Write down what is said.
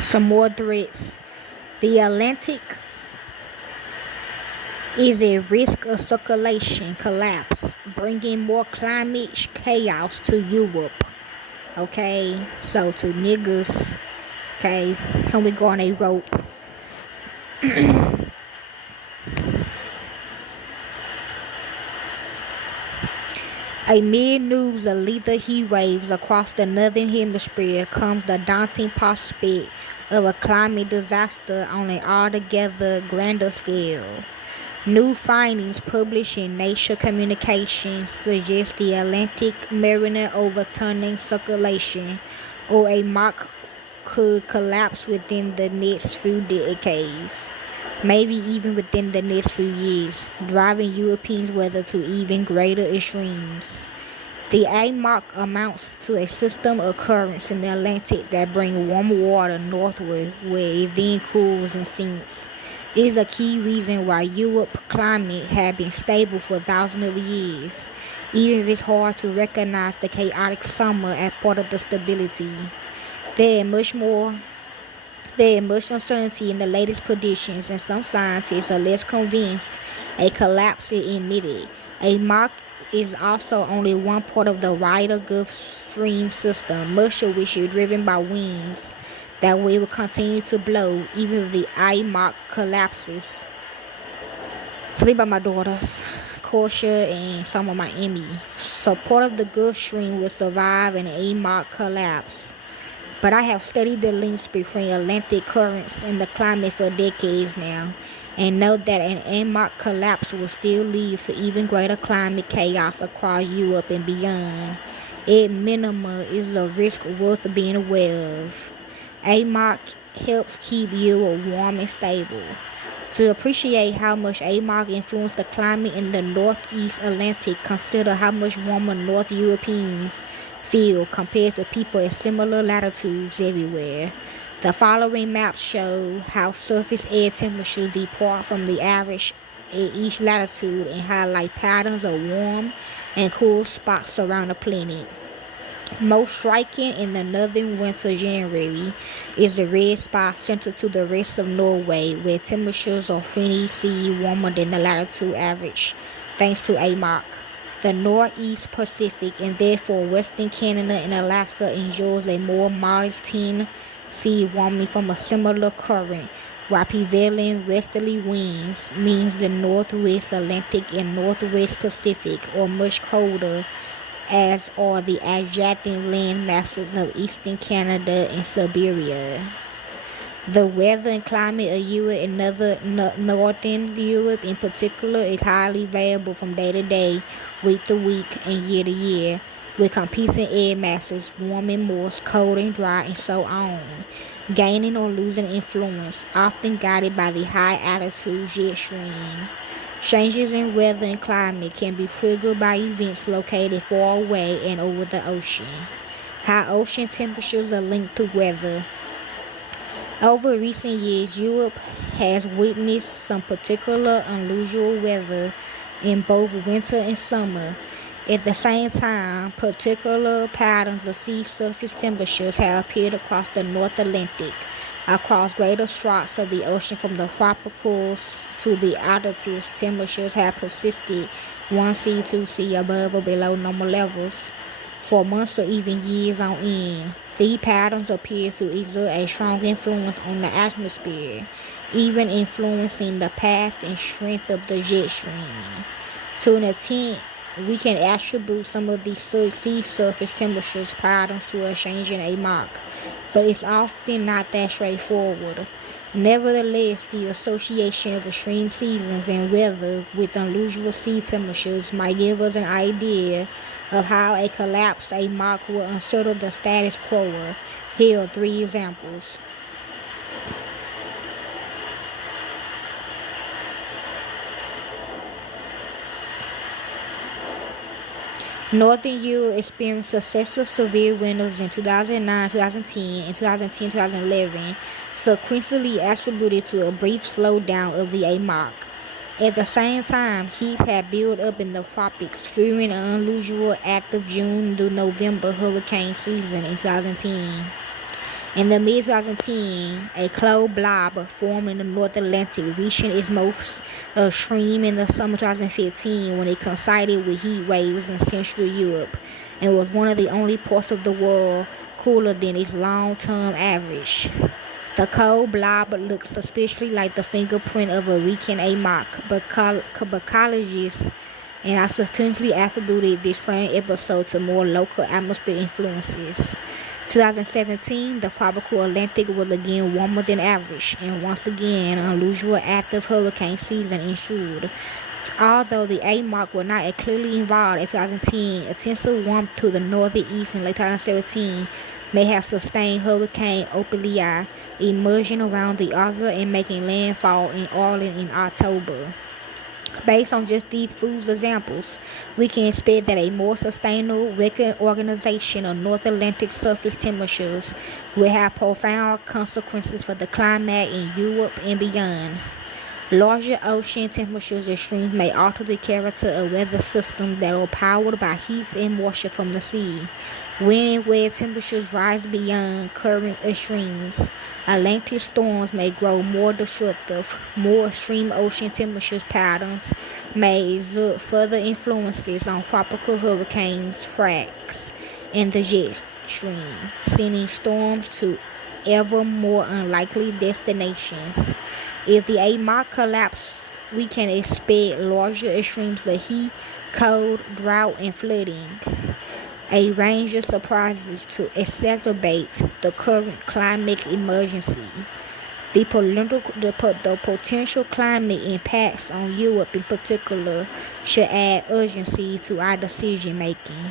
Some more threats. The Atlantic is at risk of circulation collapse, bringing more climate chaos to Europe. Okay, so to niggas, okay, can we go on a rope? Amid news of lethal heat waves across the northern hemisphere comes the daunting prospect of a climate disaster on an altogether grander scale. New findings published in Nature Communications suggest the Atlantic Mariner overturning circulation or a mark could collapse within the next few decades, maybe even within the next few years, driving European weather to even greater extremes. The AMOC amounts to a system of currents in the Atlantic that bring warm water northward where it then cools and sinks. It is a key reason why Europe's climate has been stable for thousands of years, even if it's hard to recognize the chaotic summer as part of the stability. There is much more there is much uncertainty in the latest predictions, and some scientists are less convinced a collapse is imminent. A mark is also only one part of the wider Gulf Stream system, much of which is driven by winds that will continue to blow even if the IMOC collapses. Three by my daughters, Portia and some of my Emmy. So part of the Gulf Stream will survive an IMOC collapse. But I have studied the links between Atlantic currents and the climate for decades now, and know that an AMOC collapse will still lead to even greater climate chaos across Europe and beyond. At minimum, is a risk worth being aware of. AMOC helps keep Europe warm and stable. To appreciate how much AMOC influenced the climate in the Northeast Atlantic, consider how much warmer North Europeans feel compared to people at similar latitudes everywhere. The following maps show how surface air temperatures depart from the average at each latitude and highlight patterns of warm and cool spots around the planet. Most striking in the northern winter January is the red spot centered to the rest of Norway, where temperatures are frequently warmer than the latitude average, thanks to AMOC. The Northeast Pacific and therefore Western Canada and Alaska enjoys a more modest 10°C warming from a similar current, while prevailing westerly winds means the Northwest Atlantic and Northwest Pacific are much colder, as are the adjacent land masses of eastern Canada and Siberia. The weather and climate of Europe and northern Europe in particular is highly variable from day to day, week to week, and year to year, with competing air masses, warm and moist, cold and dry, and so on, gaining or losing influence, often guided by the high altitude jet stream. Changes in weather and climate can be triggered by events located far away and over the ocean. How ocean temperatures are linked to weather. Over recent years, Europe has witnessed some particular unusual weather in both winter and summer. At the same time, particular patterns of sea surface temperatures have appeared across the North Atlantic, across greater swaths of the ocean from the tropicals to the altitudes. Temperatures have persisted 1°C, 2°C above or below normal levels for months or even years on end. These patterns appear to exert a strong influence on the atmosphere, even influencing the path and strength of the jet stream. To an extent, we can attribute some of these sea surface temperatures patterns to a change in AMOC, but it's often not that straightforward. Nevertheless, the association of extreme seasons and weather with unusual sea temperatures might give us an idea of how a collapse AMOC will unsettle the status quo. Here are 3 examples. Northern Europe experienced successive severe winters in 2009, 2010, and 2010-2011, sequentially attributed to a brief slowdown of the AMOC. At the same time, heat had built up in the tropics, fueling an unusual active June to November hurricane season in 2010. In the mid-2010, a cloud blob formed in the North Atlantic, reaching its most extreme in the summer 2015 when it coincided with heat waves in Central Europe and was one of the only parts of the world cooler than its long-term average. The cold blob looks suspiciously like the fingerprint of a weakened AMOC, but ecologists and I subsequently attributed this strange episode to more local atmospheric influences. 2017, the tropical Atlantic was again warmer than average, and once again, an unusual active hurricane season ensued. Although the AMOC was not clearly involved in 2010, intensive warmth to the northeast in late 2017 may have sustained Hurricane Ophelia, emerging around the other and making landfall in Ireland in October. Based on just these few examples, we can expect that a more sustainable reorganization of North Atlantic surface temperatures will have profound consequences for the climate in Europe and beyond. Larger ocean temperature extremes may alter the character of weather systems that are powered by heat and moisture from the sea. When and where temperatures rise beyond current extremes, Atlantic storms may grow more destructive. More extreme ocean temperature patterns may exert further influences on tropical hurricanes, fracks, and the jet stream, sending storms to ever more unlikely destinations. If the AMOC collapses, we can expect larger extremes of heat, cold, drought, and flooding. A range of surprises to exacerbate the current climate emergency. The potential climate impacts on Europe in particular should add urgency to our decision making.